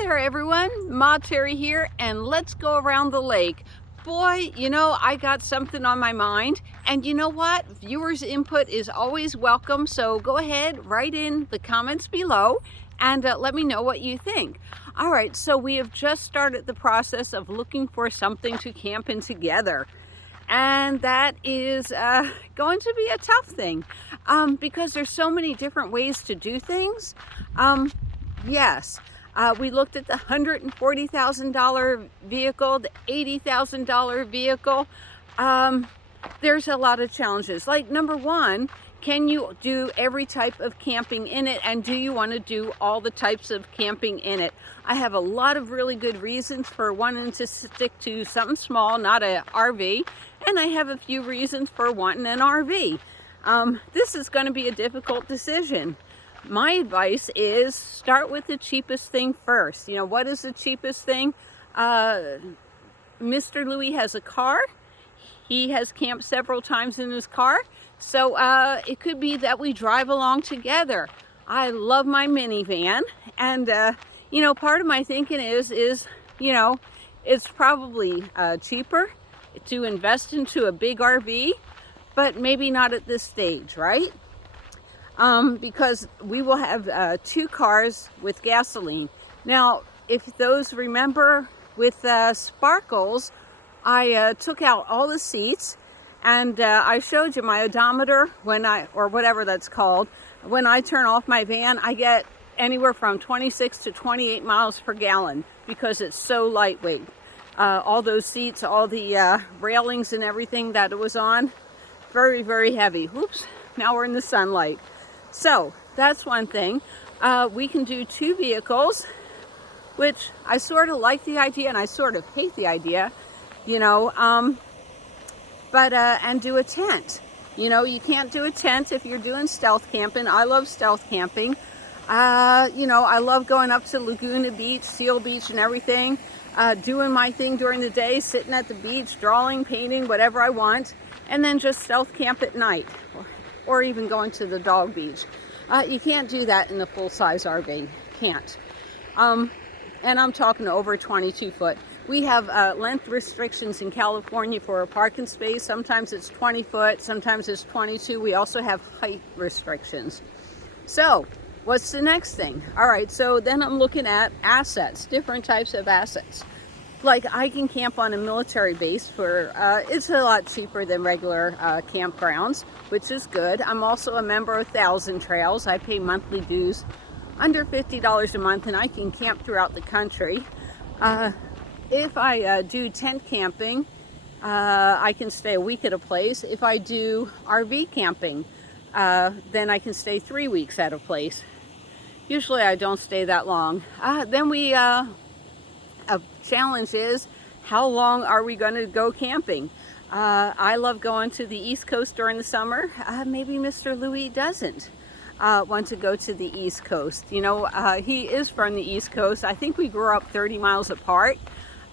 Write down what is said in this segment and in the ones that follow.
there everyone, Ma Terry here, and let's go around the lake. Boy, I got something on my mind, and you know what? Viewers' input is always welcome, so go ahead, write in the comments below, and let me know what you think. All right, so we have just started the process of looking for something to camp in together. And that is going to be a tough thing because there's so many different ways to do things. Yes, we looked at the $140,000 vehicle, the $80,000 vehicle. There's a lot of challenges. Like number one, can you do every type of camping in it, and do you want to do all the types of camping in it? I have a lot of really good reasons for wanting to stick to something small, not an RV, and I have a few reasons for wanting an RV. This is going to be a difficult decision. My advice is start with the cheapest thing first. What is the cheapest thing? Mr. Louis has a car. He has camped several times in his car. So it could be that we drive along together. I love my minivan. And, part of my thinking is it's probably cheaper to invest into a big RV, but maybe not at this stage, right? Because we will have 2 cars with gasoline. Now, if those remember with Sparkles, I took out all the seats, and I showed you my odometer or whatever that's called. When I turn off my van, I get anywhere from 26 to 28 miles per gallon because it's so lightweight. All those seats, all the railings and everything that it was on, very, very heavy. Oops, now we're in the sunlight. So that's one thing. We can do 2 vehicles, which I sort of like the idea and I sort of hate the idea, and do a tent. You can't do a tent if you're doing stealth camping. I love stealth camping. I love going up to Lugonia Beach, Seal Beach and everything, doing my thing during the day, sitting at the beach, drawing, painting, whatever I want, and then just stealth camp at night, or even going to the dog beach. You can't do that in the full-size RV. Can't. And I'm talking over 22 foot. We have length restrictions in California for a parking space. Sometimes it's 20 foot, sometimes it's 22. We also have height restrictions. So what's the next thing? All right, so then I'm looking at assets, different types of assets. Like I can camp on a military base for, it's a lot cheaper than regular campgrounds, which is good. I'm also a member of 1,000 Trails. I pay monthly dues under $50 a month, and I can camp throughout the country. If I do tent camping, I can stay a week at a place. If I do RV camping, then I can stay 3 weeks at a place. Usually I don't stay that long. Then a challenge is, how long are we going to go camping? I love going to the East Coast during the summer. Maybe Mr. Louis doesn't want to go to the East Coast. He is from the East Coast. I think we grew up 30 miles apart.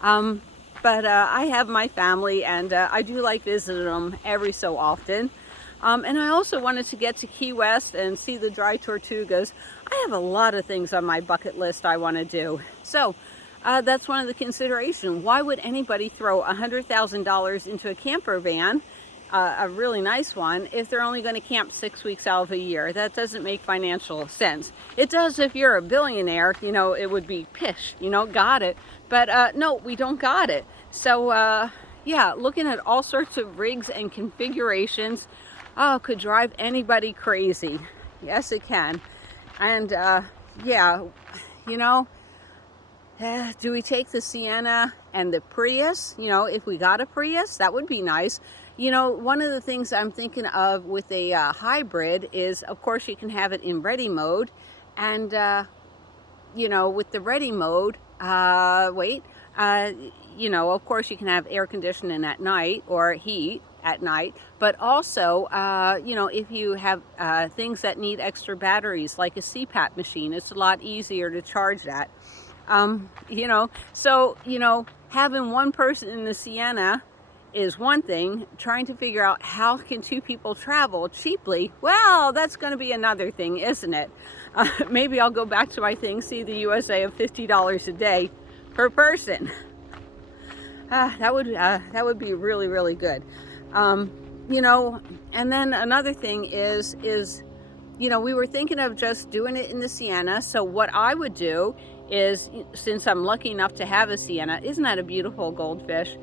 But I have my family, and I do like visiting them every so often. And I also wanted to get to Key West and see the dry tortugas. I have a lot of things on my bucket list I want to do. So that's one of the considerations. Why would anybody throw $100,000 into a camper van, a really nice one, if they're only going to camp 6 weeks out of a year? That doesn't make financial sense. It does if you're a billionaire, it would be pish, got it. But no, we don't got it. So yeah, looking at all sorts of rigs and configurations, could drive anybody crazy. Yes, it can. And yeah, do we take the Sienna and the Prius? If we got a Prius, that would be nice. One of the things I'm thinking of with a hybrid is, of course, you can have it in ready mode. And, with the ready mode, of course, you can have air conditioning at night or heat at night. But also, if you have things that need extra batteries, like a CPAP machine, it's a lot easier to charge that. So, having one person in the Sienna is one thing. Trying to figure out how can two people travel cheaply, well, that's going to be another thing, isn't it? Maybe I'll go back to my thing, see the USA of $50 a day per person. That would be really, really good. You know, and then another thing is, you know, we were thinking of just doing it in the Sienna. So what I would do is, since I'm lucky enough to have a Sienna, isn't that a beautiful goldfish?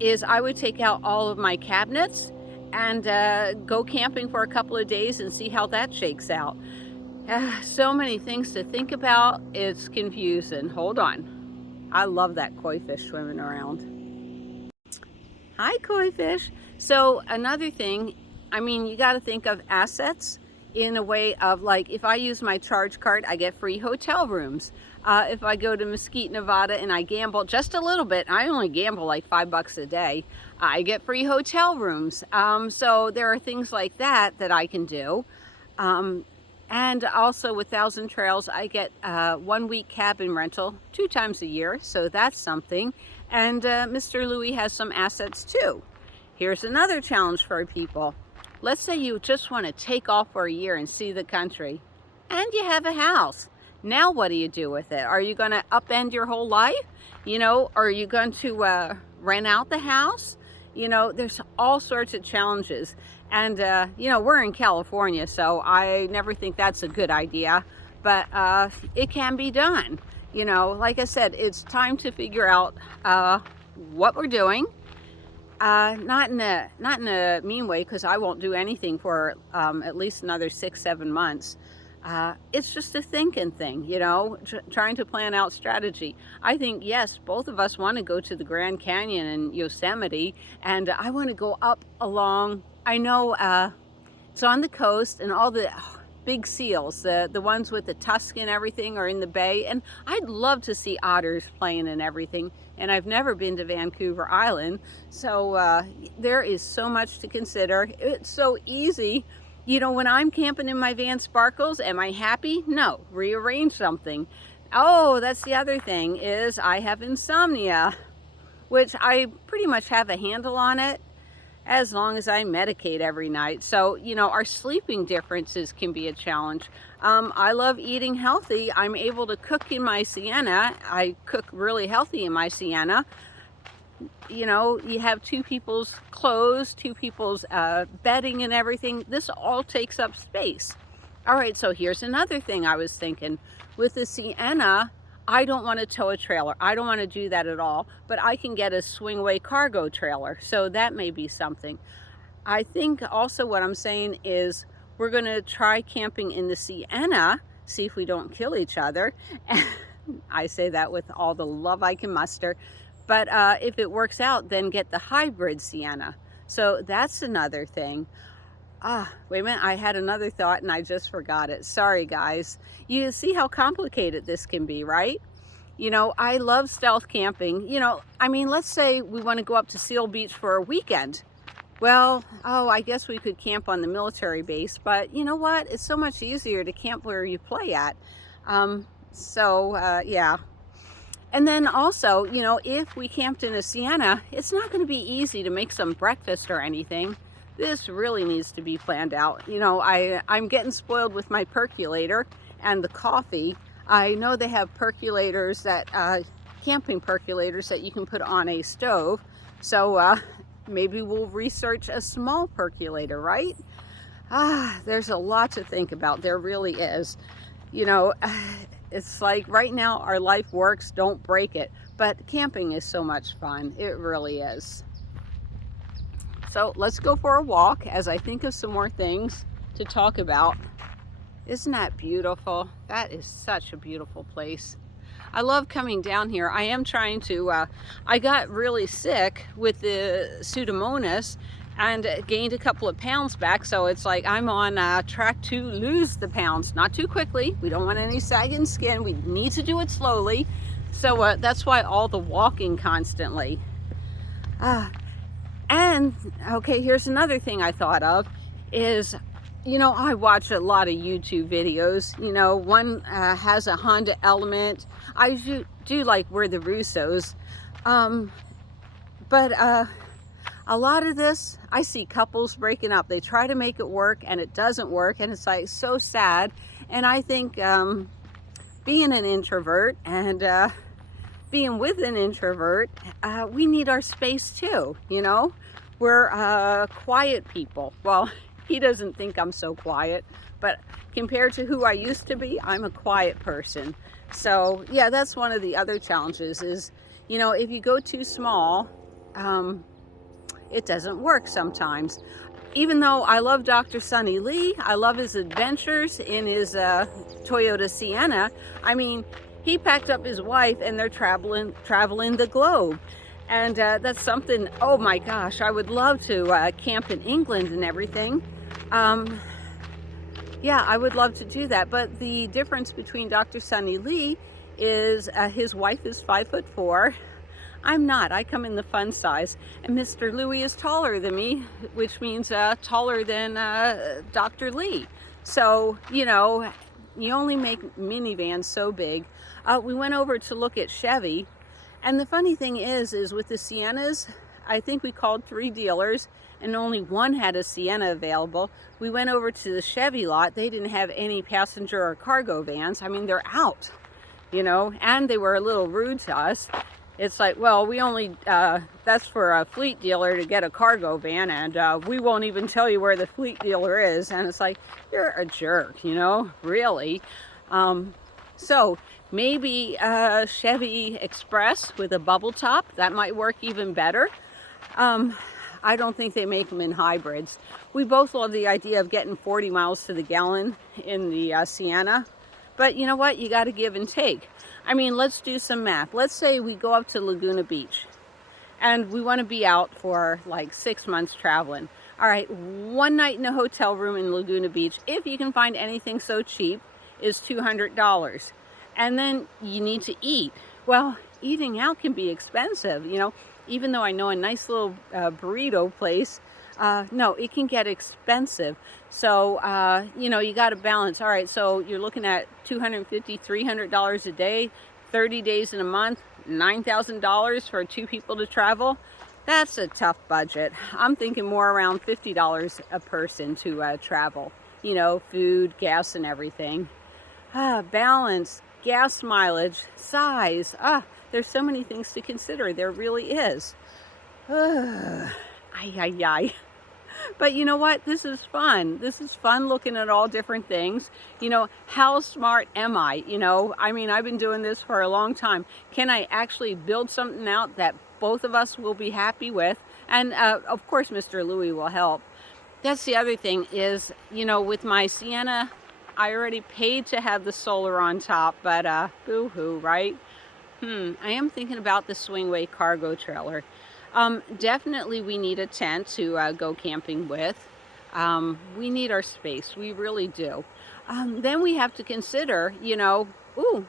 Is I would take out all of my cabinets and go camping for a couple of days and see how that shakes out. So many things to think about. It's confusing. Hold on. I love that koi fish swimming around. Hi, koi fish. So another thing, I mean, you got to think of assets in a way of, like, if I use my charge card, I get free hotel rooms. If I go to Mesquite, Nevada, and I gamble just a little bit, I only gamble like $5 a day, I get free hotel rooms. So there are things like that that I can do. And also with Thousand Trails, I get 1 week cabin rental 2 times a year. So that's something. And Mr. Louis has some assets too. Here's another challenge for people. Let's say you just want to take off for a year and see the country, and you have a house. Now what do you do with it? Are you going to upend your whole life? You know, are you going to rent out the house? You know, there's all sorts of challenges. And, you know, we're in California, so I never think that's a good idea. But it can be done. You know, like I said, it's time to figure out what we're doing. Not in a mean way, because I won't do anything for at least another 6-7 months. It's just a thinking thing, you know, trying to plan out strategy. I think, yes, both of us want to go to the Grand Canyon and Yosemite, and I want to go up along, I know it's on the coast, and all the big seals, the ones with the tusk and everything, are in the bay, and I'd love to see otters playing and everything. And I've never been to Vancouver Island, so there is so much to consider. It's so easy. You know, when I'm camping in my van sparkles, am I happy? No, rearrange something. Oh, that's the other thing, is I have insomnia, which I pretty much have a handle on it, as long as I medicate every night. So, you know, our sleeping differences can be a challenge. I love eating healthy. I'm able to cook in my Sienna. I cook really healthy in my Sienna. You know, you have 2 people's clothes, 2 people's bedding and everything. This all takes up space. All right, so here's another thing I was thinking. With the Sienna, I don't want to tow a trailer. I don't want to do that at all, but I can get a swingway cargo trailer. So that may be something. I think also what I'm saying is we're going to try camping in the Sienna, see if we don't kill each other. I say that with all the love I can muster. But if it works out, then get the hybrid Sienna. So that's another thing. Wait a minute, I had another thought and I just forgot it. Sorry, guys. You see how complicated this can be, right? You know, I love stealth camping. You know, I mean, let's say we want to go up to Seal Beach for a weekend. Well, I guess we could camp on the military base, but you know what? It's so much easier to camp where you play at. Yeah. And then also, you know, if we camped in a Sienna, it's not going to be easy to make some breakfast or anything. This really needs to be planned out. You know, I'm getting spoiled with my percolator and the coffee. I know they have percolators that, camping percolators that you can put on a stove. So maybe we'll research a small percolator, right? There's a lot to think about. There really is. You know, it's like right now our life works, don't break it. But camping is so much fun. It really is. So let's go for a walk as I think of some more things to talk about. Isn't that beautiful? That is such a beautiful place. I love coming down here. I am trying to, I got really sick with the Pseudomonas and gained a couple of pounds back. So it's like I'm on track to lose the pounds. Not too quickly. We don't want any sagging skin. We need to do it slowly. So that's why all the walking constantly. And okay, here's another thing I thought of is, you know, I watch a lot of YouTube videos. You know, one has a Honda Element. I do like We're the Russos. But A lot of this, I see couples breaking up. They try to make it work and it doesn't work, and it's like so sad. And I think being an introvert and being with an introvert, we need our space too, you know? We're quiet people. Well, he doesn't think I'm so quiet, but compared to who I used to be, I'm a quiet person. So yeah, that's one of the other challenges is, you know, if you go too small, it doesn't work sometimes. Even though I love Dr. Sonny Lee, I love his adventures in his Toyota Sienna. I mean, he packed up his wife and they're traveling the globe. And that's something, oh my gosh, I would love to camp in England and everything. Yeah, I would love to do that. But the difference between Dr. Sonny Lee is his wife is 5'4". I'm not. I come in the fun size. And Mr. Louis is taller than me, which means taller than Dr. Lee. So, you know, you only make minivans so big. We went over to look at Chevy. And the funny thing is with the Siennas, I think we called 3 dealers and only one had a Sienna available. We went over to the Chevy lot. They didn't have any passenger or cargo vans. I mean, they're out, you know, and they were a little rude to us. It's like, well, we only, that's for a fleet dealer to get a cargo van, and we won't even tell you where the fleet dealer is. And it's like, you're a jerk, you know, really. So maybe a Chevy Express with a bubble top, that might work even better. I don't think they make them in hybrids. We both love the idea of getting 40 miles to the gallon in the Sienna. But you know what? You got to give and take. I mean, let's do some math. Let's say we go up to Laguna Beach and we want to be out for like 6 months traveling. All right, 1 night in a hotel room in Laguna Beach, if you can find anything so cheap, is $200. And then you need to eat. Well, eating out can be expensive, you know. Even though I know a nice little burrito place, no, it can get expensive. So, you know, you got to balance. All right, so you're looking at $250, $300 a day, 30 days in a month, $9,000 for 2 people to travel. That's a tough budget. I'm thinking more around $50 a person to travel. You know, food, gas, and everything. Balance, gas mileage, size. There's so many things to consider. There really is. Ay. But you know what? This is fun. This is fun looking at all different things. You know, how smart am I? You know, I mean, I've been doing this for a long time. Can I actually build something out that both of us will be happy with? And of course, Mr. Louis will help. That's the other thing is, you know, with my Sienna, I already paid to have the solar on top, but boo-hoo, right? I am thinking about the Swingway cargo trailer. Definitely we need a tent to go camping with. We need our space, we really do. Then we have to consider, you know,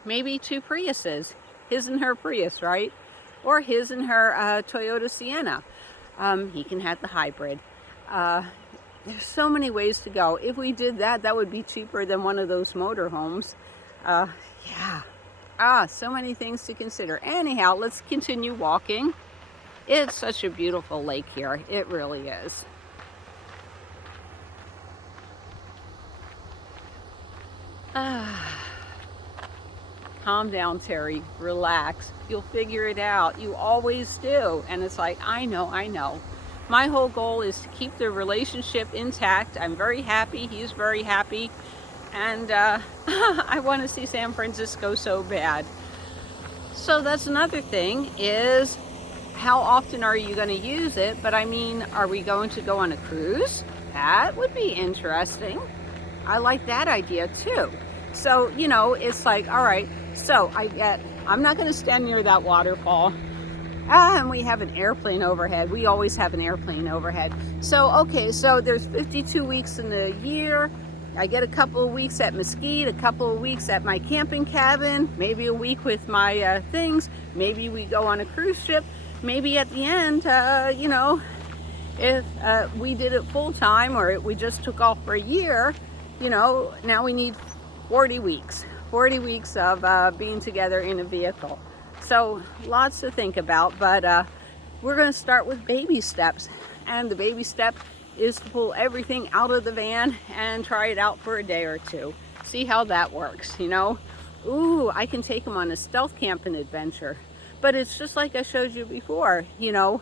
maybe 2 Priuses. His and her Prius, right? Or his and her Toyota Sienna. He can have the hybrid. There's so many ways to go. If we did that, that would be cheaper than one of those motorhomes. Yeah. So many things to consider. Anyhow, let's continue walking. It's such a beautiful lake here. It really is. Calm down, Terry. Relax. You'll figure it out. You always do. And it's like, I know. My whole goal is to keep the relationship intact. I'm very happy. He's very happy. And I want to see San Francisco so bad. So that's another thing is how often are you going to use it? But I mean, are we going to go on a cruise? That would be interesting. I like that idea too. So, you know, it's like, all right, so I'm not going to stand near that waterfall. And we have an airplane overhead. We always have an airplane overhead. So, okay, so there's 52 weeks in the year. I get a couple of weeks at Mesquite, a couple of weeks at my camping cabin, maybe a week with my things. Maybe we go on a cruise ship. Maybe at the end, you know, if we did it full time or we just took off for a year, you know, now we need 40 weeks of being together in a vehicle. So lots to think about, but we're going to start with baby steps. And the baby step is to pull everything out of the van and try it out for a day or two. See how that works, you know? Ooh, I can take them on a stealth camping adventure. But it's just like I showed you before, you know,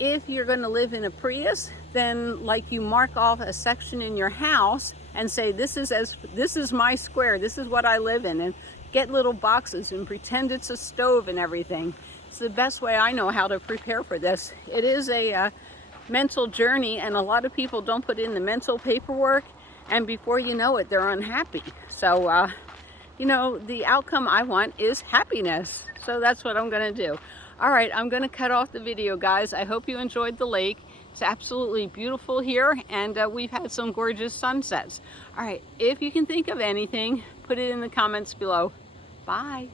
if you're going to live in a Prius, then like you mark off a section in your house and say, this is my square, this is what I live in, and get little boxes and pretend it's a stove and everything. It's the best way I know how to prepare for this. It is a mental journey, and a lot of people don't put in the mental paperwork, and before you know it, they're unhappy. So, you know, the outcome I want is happiness. So that's what I'm going to do. All right, I'm going to cut off the video, guys. I hope you enjoyed the lake. It's absolutely beautiful here, and we've had some gorgeous sunsets. All right, if you can think of anything, put it in the comments below. Bye.